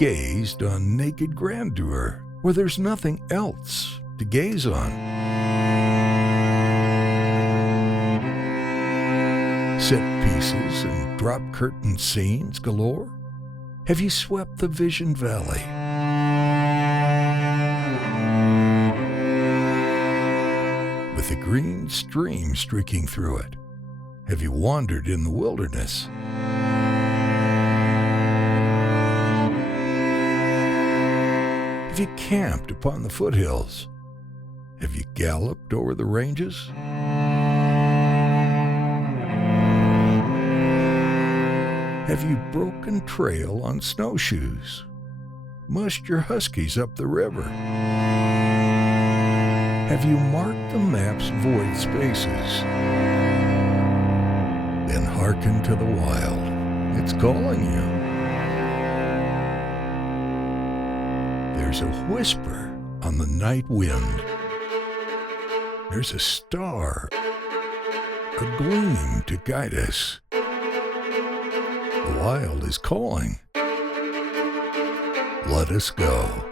gazed on naked grandeur where there's nothing else to gaze on? Set pieces and drop curtain scenes galore? Have you swept the Vision Valley? With the green stream streaking through it, have you wandered in the wilderness? Have you camped upon the foothills? Have you galloped over the ranges? Have you broken trail on snowshoes? Mushed your huskies up the river? Have you marked the map's void spaces? Then hearken to the wild. It's calling you. There's a whisper on the night wind. There's a star, a gleam to guide us. The wild is calling. Let us go.